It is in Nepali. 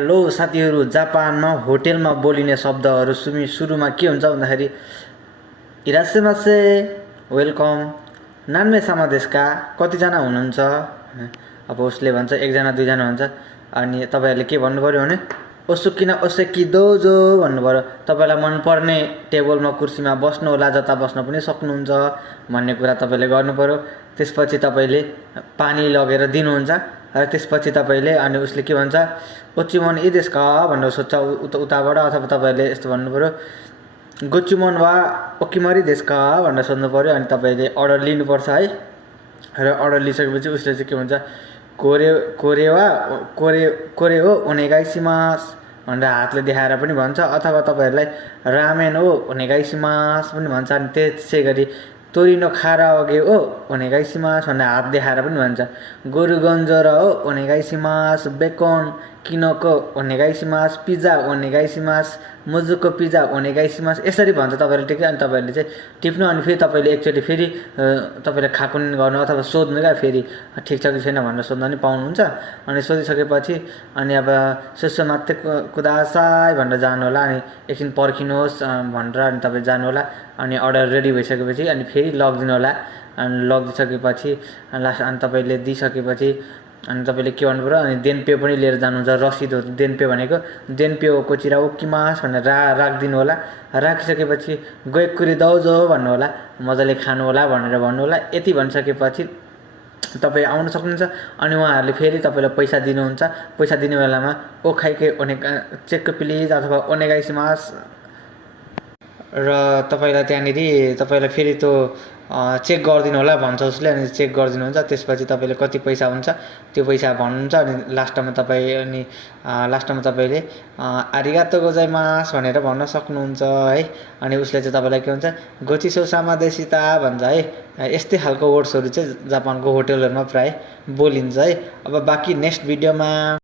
हेलो साथीहरू, जापानमा होटेलमा बोलिने शब्दहरू सुरुमा के हुन्छ भन्दाखेरि इरासेमासे, वेलकम, नान्मे सामा देशका, कतिजना हुनुहुन्छ। अब उसले भन्छ एकजना दुईजना हुन्छ, अनि तपाईँहरूले के भन्नु पऱ्यो भने ओसुकिना ओसेकी दोजो भन्नु पऱ्यो। तपाईँलाई मनपर्ने टेबलमा कुर्सीमा बस्नु होला, जता बस्न पनि सक्नुहुन्छ भन्ने कुरा तपाईँले गर्नु पऱ्यो। त्यसपछि तपाईँले पानी लगेर दिनुहुन्छ र त्यसपछि तपाईँले अनि उसले के भन्छ ओचिमन इ देश का भनेर सोध्छ उताबाट, अथवा तपाईँले यस्तो भन्नु पऱ्यो गोचुमन वा ओकिमरी देश का भनेर सोध्नु पऱ्यो। अनि तपाईँले अर्डर लिनुपर्छ है। र अर्डर लिइसकेपछि उसले चाहिँ के भन्छ कोरे हो ओनेगाइसिमास भनेर हातले देखाएर पनि भन्छ, अथवा तपाईँहरूलाई रामेन हो ओनेगाइसिमास पनि भन्छ। अनि त्यसै गरी तोरिनो खारा अगे हो ओनेगाइसिमास भनेर हात देखाएर पनि भन्छ। गोरुगन्जरा हो ओनेगाइसिमास, बेकोन किनको ओनेगाइसिमास, पिज्जा ओनेगाइसिमास, मुजुको पिज्जा ओनेगाइसिमास, यसरी भन्छ तपाईँले ठिकै। अनि तपाईँहरूले चाहिँ टिप्नु, अनि फेरि तपाईँले एकचोटि फेरि तपाईँले खाएको गर्नु अथवा सोध्नु क्या, फेरि ठिक छ कि छैन भनेर सोध्न पनि पाउनुहुन्छ। अनि सोधिसकेपछि अनि अब सोसो मात्रै कुदासाई भनेर जानु होला, अनि एकछिन पर्खिनुहोस् भनेर अनि तपाईँ जानु होला। अनि अर्डर रेडी भइसकेपछि अनि फेरि लगिदिनु होला। अनि लगिदिइसकेपछि लास्ट अनि तपाईँले दिइसकेपछि अनि तपाईँले के भन्नु पऱ्यो, अनि देनपे पनि लिएर जानुहुन्छ। रसिद हो देनपे भनेको, देनपे हो कोचिरा ओकिमास भनेर राखिदिनु होला। राखिसकेपछि गोएकुरी दाउजो भन्नु होला, मजाले खानु होला भनेर भन्नु होला। यति भनिसकेपछि तपाईँ आउन सक्नुहुन्छ। अनि उहाँहरूले फेरि तपाईँलाई पैसा दिनुहुन्छ। पैसा दिने बेलामा ओखाइके चेक प्लिज अथवा ओनेगाइसिमास र तपाईँलाई त्यहाँनिर तपाईँलाई फेरि त्यो चेक गरिदिनु होला भन्छ उसले। अनि चेक गरिदिनुहुन्छ। त्यसपछि तपाईँले कति पैसा हुन्छ त्यो पैसा भन्नुहुन्छ। अनि लास्टमा तपाईँले आरिगातो गोजाइमास भनेर भन्न सक्नुहुन्छ है। अनि उसले चाहिँ तपाईँलाई के भन्छ गोचिसो सामादेशिता भन्छ है। यस्तै खालको वर्ड्सहरू चाहिँ जापानको होटेलहरूमा प्राय बोलिन्छ है। अब बाँकी नेक्स्ट भिडियोमा